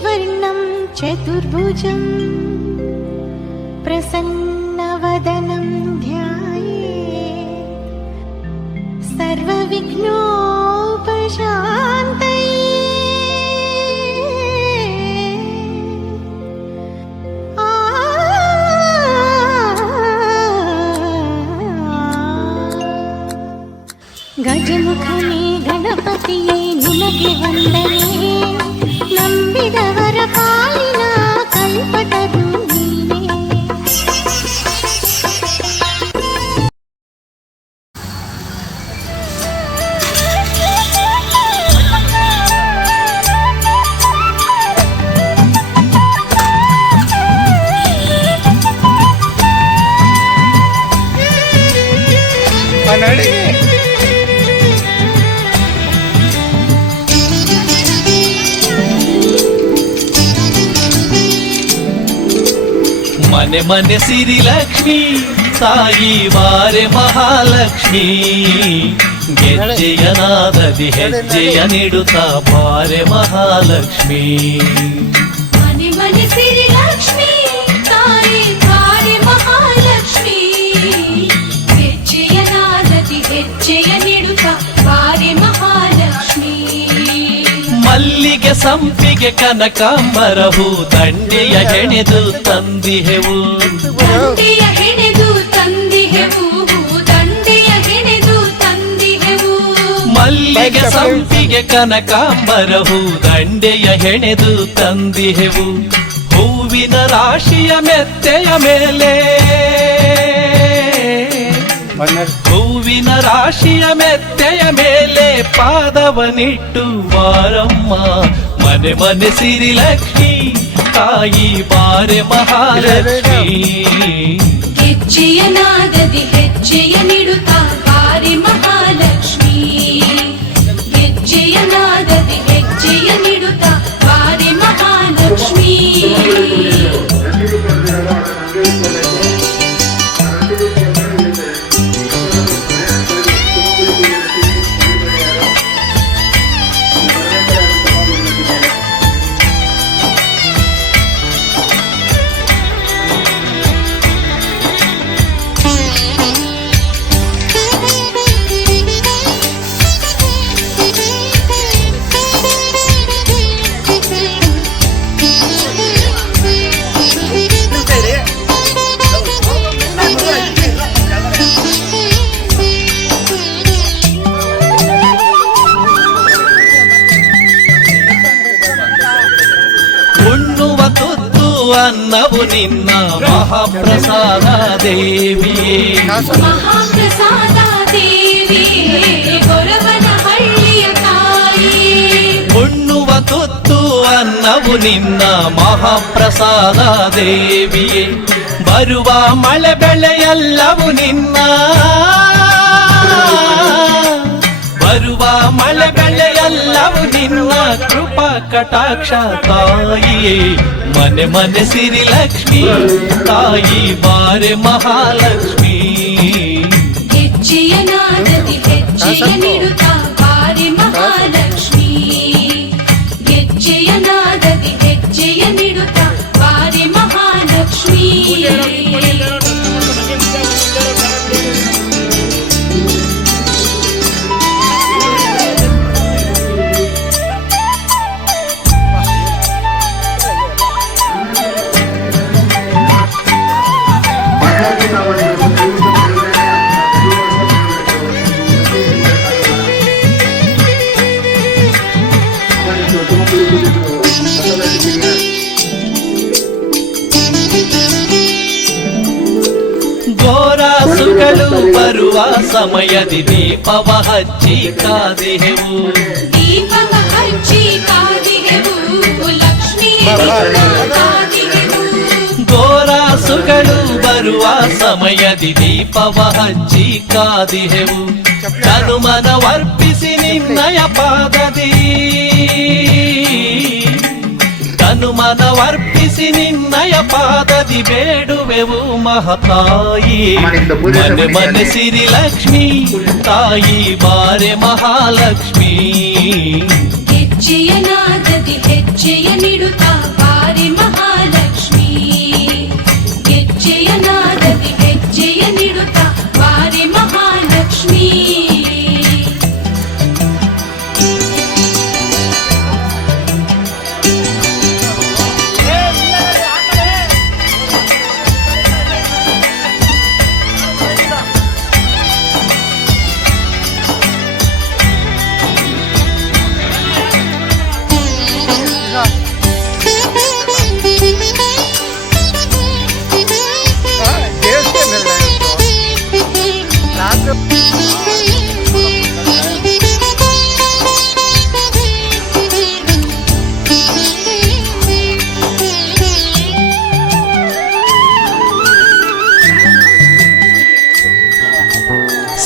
ಶ್ರೀವರ್ಣಂ ಚತುರ್ಭುಜಂ ಪ್ರಸನ್ನವದನಂ ಧ್ಯಾಯೇತ್ ಸರ್ವವಿಘ್ನೋಪಶಾಂತಯೇ ಗಜಮುಖನೇ ಗಣಪತಿಯೇ ನಿನಗೆ ವಂದನೆ, ನಂಬಿದವರ ಪಾಲಿನ ಕಲ್ಪತರು ನೀನೇ. ಮನೆ ಮನೆ ಸಿರಿ ಲಕ್ಷ್ಮಿ ತಾಯಿ ಬಾರೆ ಮಹಾಲಕ್ಷ್ಮಿ, ಗೆಜ್ಜೆಯ ನಾದದಿ ಹೆಜ್ಜೆಯ ನೀಡುತ್ತಾ ಬಾರೆ ಮಹಾಲಕ್ಷ್ಮಿ. ಮನೆ ಮನೆ ಸಿರಿ ಲಕ್ಷ್ಮಿ ತಾಯಿ ಬಾರೆ ಮಹಾಲಕ್ಷ್ಮಿ, ಗೆಜ್ಜೆಯ ನಾದದಿ ಹೆಜ್ಜೆಯ ನೀಡುತ್ತಾ ಬಾರೆ ಮಹಾಲಕ್ಷ್ಮಿ. ಮಲ್ಲಿಗೆ ಸಂಪಿಗೆ ಕನಕಾಂಬರವು ದಂಡೆಯ ಹೆಣೆದು ತಂದಿಹೆವು, ದಂಡೆಯ ಹೆಣೆದು ತಂದಿಹೆವು, ದಂಡೆಯ ಹೆಣೆದು ತಂದಿಹೆವು. ಮಲ್ಲಿಗೆ ಸಂಪಿಗೆ ಕನಕಾಂಬರವು ದಂಡೆಯ ಹೆಣೆದು ತಂದಿಹೆವು. ಹೂವಿನ ರಾಶಿಯ ಮೆತ್ತೆಯ ಮೇಲೆ, ಹೂವಿನ ರಾಶಿಯ ಮೆತ್ತೆಯ ಮೇಲೆ ಪಾದವನಿಟ್ಟು ಬಾರಮ್ಮ. ಮನೆ ಮನೆ ಸಿರಿ ಲಕ್ಷ್ಮಿ ತಾಯಿ ಬಾರೆ ಮಹಾಲಕ್ಷ್ಮಿ, ಗೆಜ್ಜೆಯ ನಾದದಿ ಹೆಜ್ಜೆಯ ನೀಡುತ್ತಾ ಬಾರೆ ಮಹಾಲಕ್ಷ್ಮಿ, ಗೆಜ್ಜೆಯ ನಾದದಿ ಹೆಜ್ಜೆಯ ನೀಡುತ್ತಾ ಬಾರೆ ಮಹಾಲಕ್ಷ್ಮಿ. ಅನ್ನವು ನಿನ್ನ ಮಹಾಪ್ರಸಾದ ದೇವಿಯೇ, ಮಹಾಪ್ರಸಾದ ದೇವಿಯೇ, ಗೊರವನಹಳ್ಳಿಯ ತಾಯಿ. ಉಣ್ಣುವ ತುತ್ತು ಅನ್ನವು ನಿನ್ನ ಮಹಾಪ್ರಸಾದ ದೇವಿಯೇ, ಬರುವ ಮಳೆ ಬೆಳೆಯೆಲ್ಲವೂ ನಿನ್ನ, ಬರುವ ಮಳೆ ಬೆಳೆಯೆಲ್ಲವೂ ನಿನ್ನ ಕೃಪಾ ಕಟಾಕ್ಷ ತಾಯಿಯೇ. ಮನೆ ಮನೆ ಸಿರಿ ಲಕ್ಷ್ಮಿ ತಾಯಿ ಬಾರೆ ಮಹಾಲಕ್ಷ್ಮಿ, ಗೆಜ್ಜೆಯ ನಾದದಿ ಹೆಜ್ಜೆಯ ನೀಡುತ್ತಾ ಬಾರೆ ಮಹಾಲಕ್ಷ್ಮಿ, ಗೆಜ್ಜೆಯ ನಾದದಿ ಹೆಜ್ಜೆಯ ನೀಡುತ್ತಾ ಬಾರೆ ಮಹಾಲಕ್ಷ್ಮಿ. ಗೋರಾಸುಗಳು ಬರುವ ಸಮಯದಿ ದೀಪವ ಹಚ್ಚಿ ಕಾದಿಹೆವು, ದೀಪವ ಹಚ್ಚಿ ಕಾದಿಹೆವು, ಲಕ್ಷ್ಮಿಯ ಕಾದಿಹೆವು. ಗೋರಾಸುಗಳು ಬರುವ ಸಮಯದಿ ದೀಪವ ಹಚ್ಚಿ ಕಾದಿಹೆವು, ತನುಮನವರ್ಪಿಸಿ ನಿನ್ನಯ ಪಾದದಿ, ತನುಮನವರ್ಪಿಸಿ ನಿನ್ನಯ ಪಾದದಿ ಬೇಡುವೆವು ಮಹತಾಯಿ. ಮನೆ ಮನೆ ಸಿರಿ ಲಕ್ಷ್ಮಿ ತಾಯಿ ಬಾರೆ ಮಹಾಲಕ್ಷ್ಮಿ, ಹೆಜ್ಜೆಯ ನಾದದಿ ಹೆಜ್ಜೆಯ ನಿಡುತ್ತಾ ಬಾರೆ ಮಹಾಲಕ್ಷ್ಮಿ ಹೆಜ್ಜೆಯ ನಾದದಿ ಹೆಜ್ಜೆಯ ನಿಡುತ್ತಾ ಬಾರೆ ಮಹಾಲಕ್ಷ್ಮಿ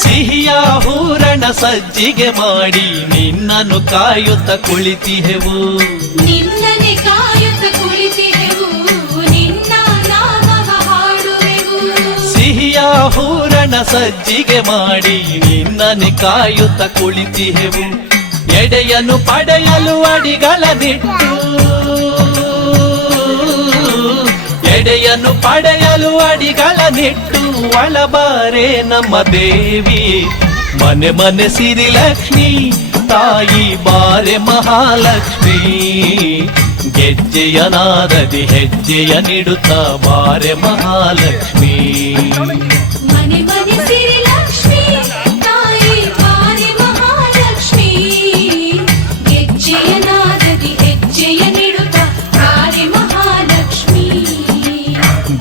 ಸಿಹಿಯ ಹೂರಣ ಸಜ್ಜಿಗೆ ಮಾಡಿ ನಿನ್ನನ್ನು ಕಾಯುತ್ತ ಕುಳಿತಿಹೆವು ನಿನ್ನನೆ ಕಾಯುತ್ತ ಕುಳಿತಿಹೆವು ನಿನ್ನ ನಾಮವ ಹಾಡುವೆವು ಸಿಹಿಯ ಹೂರಣ ಸಜ್ಜಿಗೆ ಮಾಡಿ ನಿನ್ನನ್ನು ಕಾಯುತ್ತ ಕುಳಿತಿಹೆವು ಎಡೆಯನ್ನು ಪಡೆಯಲು ಅಡಿಗಳ ನಿಟ್ಟು ಎಡೆಯನ್ನು ಪಡೆಯಲು ಅಡಿಗಳ ನಿಟ್ಟು ಒಳಬಾರೆ ನಮ್ಮ ದೇವಿ ಮನೆ ಮನೆ ಸಿರಿ ಲಕ್ಷ್ಮಿ ತಾಯಿ ಬಾರೆ ಮಹಾಲಕ್ಷ್ಮಿ ಗೆಜ್ಜೆಯ ನಾದದಿ ಹೆಜ್ಜೆಯ ನಿಡುತ್ತಾ ಬಾರೆ ಮಹಾಲಕ್ಷ್ಮಿ ಮನೆ ಮನೆ ಸಿರಿ ಲಕ್ಷ್ಮಿ ತಾಯಿ ಬಾರೆ ಮಹಾಲಕ್ಷ್ಮಿ ಹೆಜ್ಜೆಯ ನಾದದಿ ಹೆಜ್ಜೆಯ ನಿಡುತ್ತಾ ಬಾರೆ ಮಹಾಲಕ್ಷ್ಮಿ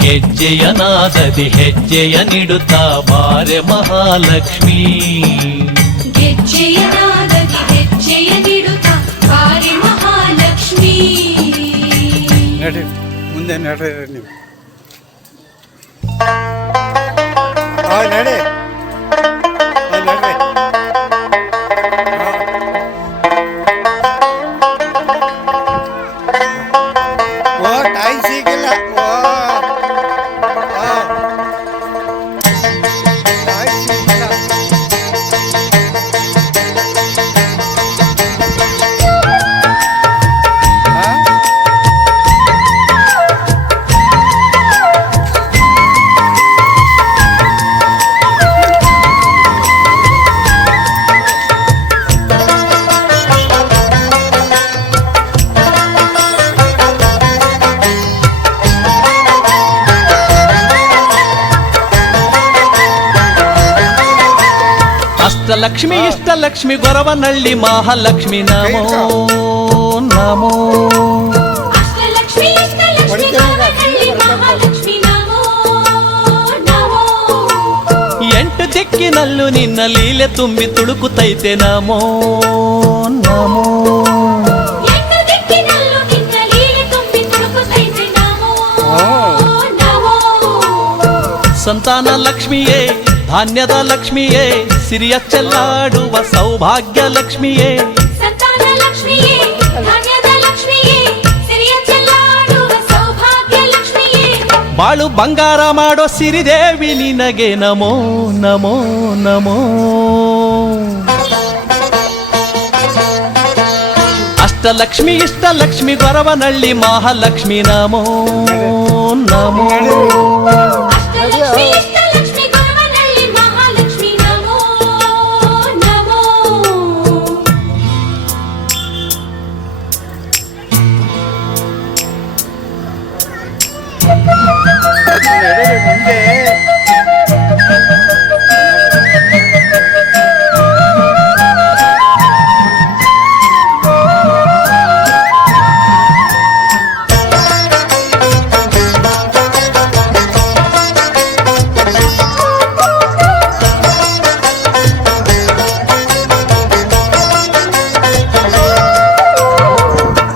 ಗೆಜ್ಜೆಯ ನಾದದಿ ಹೆಜ್ಜೆಯ ನಿಡುತ್ತಾ ಬಾರೆ ಮಹಾಲಕ್ಷ್ಮಿ ಹೆಜ್ಜೆಯ ನಾದದಿ ಹೆಜ್ಜೆಯ ನಿಡುತ್ತಾ ಬಾರೆ ಮಹಾಲಕ್ಷ್ಮಿ ನಡಿ ಮುಂದೆ ನಡ್ರಿ ನೀವು ನಡಿ ನಡ್ರಿ ಓ ಟೈಮ್ ಸಿಗಿಲ್ಲ ಓ ಟೈಮ್ ಸಿಗಿಲ್ಲ ಅಷ್ಟಲಕ್ಷ್ಮಿ ಇಷ್ಟಲಕ್ಷ್ಮಿ ಗೊರವನಹಳ್ಳಿ ಮಹಾಲಕ್ಷ್ಮಿ ನಮೋ ನಮೋ ಅಷ್ಟಲಕ್ಷ್ಮಿ ಇಷ್ಟಲಕ್ಷ್ಮಿ ಗೊರವನಹಳ್ಳಿ ಮಹಾಲಕ್ಷ್ಮಿ ನಮೋ ನಮೋ ಎಂಟು ದಿಕ್ಕಿನಲ್ಲೂ ನಿನ್ನ ಲೀಲೆ ತುಂಬಿ ತುಳುಕುತ್ತೈತೆ ನಮೋ ನಮೋ ಎಂಟು ದಿಕ್ಕಿನಲ್ಲೂ ನಿನ್ನ ಲೀಲೆ ತುಂಬಿ ತುಳುಕುತ್ತೈತೆ ನಮೋ ನಮೋ ಸಂತಾನ ಲಕ್ಷ್ಮಿಯೇ ಧಾನ್ಯದ ಲಕ್ಷ್ಮಿಯೇ ಸಿರಿಯ ಚೆಲ್ಲಾಡುವ ಸೌಭಾಗ್ಯ ಲಕ್ಷ್ಮಿಯೇ ಸಂತಾನ ಲಕ್ಷ್ಮಿಯೇ ಧಾನ್ಯದ ಲಕ್ಷ್ಮಿಯೇ ಸಿರಿಯ ಚೆಲ್ಲಾಡುವ ಸೌಭಾಗ್ಯ ಲಕ್ಷ್ಮಿಯೇ ಬಾಳು ಬಂಗಾರ ಮಾಡೋ ಸಿರಿದೇವಿ ನಿನಗೆ ನಮೋ ನಮೋ ನಮೋ ಅಷ್ಟಲಕ್ಷ್ಮಿ ಇಷ್ಟಲಕ್ಷ್ಮಿ ಗೊರವನಹಳ್ಳಿ ಮಹಾಲಕ್ಷ್ಮಿ ನಮೋ ನಮೋ ಅಷ್ಟಲಕ್ಷ್ಮಿ ಇಷ್ಟಲಕ್ಷ್ಮಿ ಗೊರವನಹಳ್ಳಿ ಮಹಾಲಕ್ಷ್ಮಿ ನಮೋ ನಮೋ ನಡಿ ಮುಂದೆ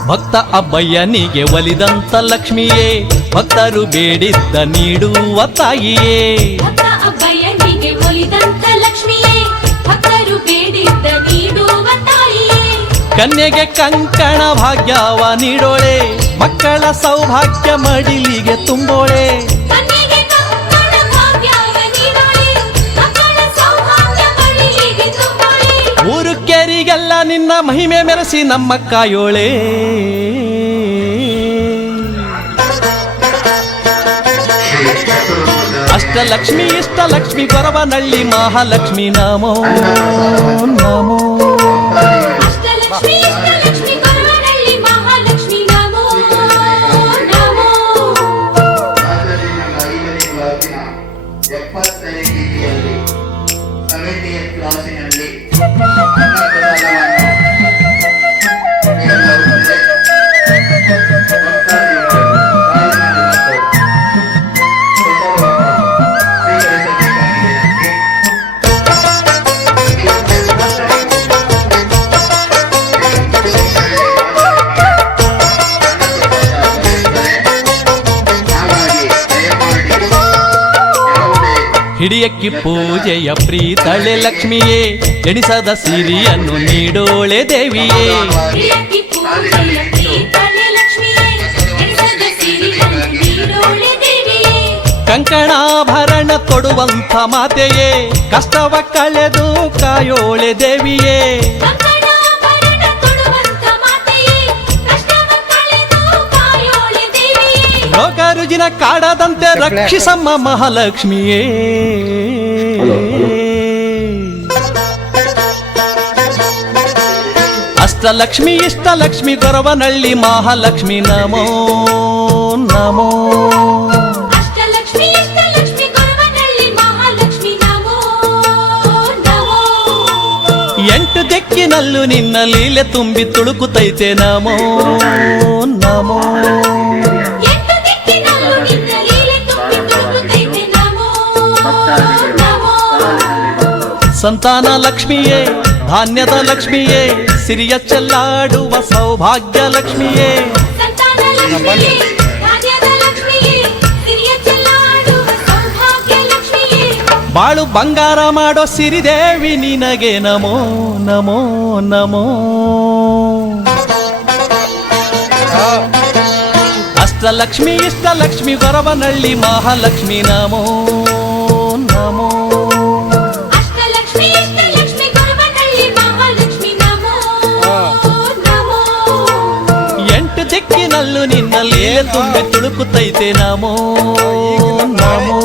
ಭಕ್ತ ಅಬ್ಬಯ್ಯನಿಗೆ ಒಲಿದಂತ ಲಕ್ಷ್ಮಿಯೇ ಭಕ್ತರು ಬೇಡಿದ್ದ ನೀಡುವ ತಾಯಿಯೇ ಭಕ್ತ ಅಬ್ಬಯ್ಯನಿಗೆ ಒಲಿದಂತ ಲಕ್ಷ್ಮಿಯೇ ಭಕ್ತರು ಬೇಡಿದ್ದ ನೀಡುವ ತಾಯಿಯೇ ಕನ್ಯೆಗೆ ಕಂಕಣ ಭಾಗ್ಯವ ನೀಡೋಳೆ ಮಕ್ಕಳ ಸೌಭಾಗ್ಯ ಮಡಿಲಿಗೆ ತುಂಬೋಳೆ ಕನ್ಯೆಗೆ ಕಂಕಣ ಭಾಗ್ಯವ ನೀಡೋಳೆ ಮಕ್ಕಳ ಸೌಭಾಗ್ಯ ಮಡಿಲಿಗೆ ತುಂಬೋಳೆ ಊರು ಕೆರಿಗೆಲ್ಲ ನಿನ್ನ ಮಹಿಮೆ ಮೆರೆಸಿ ನಮ್ಮ ಕಾಯೋಳೆ ಅಷ್ಟಲಕ್ಷ್ಮಿ ಇಷ್ಟಲಕ್ಷ್ಮಿ ಗೊರವನಹಳ್ಳಿ ಮಹಾಲಕ್ಷ್ಮಿ ನಮೋ ನಮೋ ಅಷ್ಟಲಕ್ಷ್ಮಿ ಇಷ್ಟಲಕ್ಷ್ಮಿ ಗೊರವನಹಳ್ಳಿ ಮಹಾಲಕ್ಷ್ಮಿ ನಮೋ ನಮೋ 75 ಕೆಜಿಯಲ್ಲಿ 70th ಕ್ಲಾಸಿನಲ್ಲಿ ಅನ್ನದಾನವನ್ನು ನೀಡಲಾಗುತ್ತದೆ. ಭಕ್ತಾದಿಗಳು ಕಾಲಿನಲ್ಲಿ ಹಿಡಿಯಕ್ಕಿ ಪೂಜೆಯ ಪ್ರೀತಳೆ ಲಕ್ಷ್ಮಿಯೇ ಎಣಿಸದ ಸಿರಿಯನ್ನು ನೀಡೋಳೆ ದೇವಿಯೇ ಪ್ರಿಯಕ್ಕೆ ಪೂಜೆಯ ಪ್ರೀತಳೆ ಲಕ್ಷ್ಮಿಯೇ ಎಣಿಸದ ಸಿರಿಯನ್ನು ನೀಡೋಳೆ ದೇವಿಯೇ ಕಂಕಣಾಭರಣ ಕೊಡುವಂಥ ಮಾತೆಯೇ ಕಷ್ಟವ ಕಳೆದು ಕಾಯೋಳೆ ದೇವಿಯೇ ಕಂಕಣಾಭರಣ ಕೊಡುವಂತ ಮಾತೆಯೇ ಕಷ್ಟವ ಕಳೆದು ಕಾಯೋಳೆ ದೇವಿಯೇ ರೋಗ ರುಜಿನ ಕಾಡದಂತೆ ರಕ್ಷಿಸಮ್ಮ ಮಹಾಲಕ್ಷ್ಮಿಯೇ ಅಷ್ಟಲಕ್ಷ್ಮಿ ಇಷ್ಟಲಕ್ಷ್ಮಿ ಗೊರವನಹಳ್ಳಿ ಮಹಾಲಕ್ಷ್ಮಿ ನಮೋ ನಮೋ ಅಷ್ಟಲಕ್ಷ್ಮಿ ಇಷ್ಟಲಕ್ಷ್ಮಿ ಗೊರವನಹಳ್ಳಿ ಮಹಾಲಕ್ಷ್ಮಿ ನಮೋ ನಮೋ ಎಂಟು ದಿಕ್ಕಿನಲ್ಲೂ ನಿನ್ನ ಲೀಲೆ ತುಂಬಿ ತುಳುಕುತ್ತೈತೆ ನಮೋ ನಮೋ ಎಂಟು ದಿಕ್ಕಿನಲ್ಲೂ ನಿನ್ನ ಲೀಲೆ ತುಂಬಿ ತುಳುಕುತ್ತೈತೆ ನಮೋ ನಮೋ ಸಂತಾನ ಲಕ್ಷ್ಮಿಯೇ ಧಾನ್ಯದ ಲಕ್ಷ್ಮಿಯೇ ಸಿರಿಯ ಚೆಲ್ಲಾಡುವ ಸೌಭಾಗ್ಯ ಲಕ್ಷ್ಮಿಯೇ ಸಂತಾನ ಲಕ್ಷ್ಮಿಯೇ ರಾಜ್ಯದ ಲಕ್ಷ್ಮಿಯೇ ಸಿರಿಯ ಚೆಲ್ಲಾಡುವ ಸೌಭಾಗ್ಯ ಲಕ್ಷ್ಮಿಯೇ ಬಾಳು ಬಂಗಾರ ಮಾಡೋ ಸಿರಿದೇವಿ ನಿನಗೆ ನಮೋ ನಮೋ ನಮೋ ಅಷ್ಟಲಕ್ಷ್ಮಿ ಇಷ್ಟಲಕ್ಷ್ಮಿ ಗೊರವನಹಳ್ಳಿ ಮಹಾಲಕ್ಷ್ಮಿ ನಮೋ ನಮೋ ಅಷ್ಟಲಕ್ಷ್ಮಿ ಇಷ್ಟಲಕ್ಷ್ಮಿ ಗೊರವನಹಳ್ಳಿ ಮಹಾಲಕ್ಷ್ಮಿ ನಮೋ ನಮೋ ಎಂಟು ದಿಕ್ಕಿನಲ್ಲೂ ನಿನ್ನ ಲೀಲೆ ತುಂಬಿ ತುಳುಕುತ್ತೈತೆ ನಮೋ ನಮೋ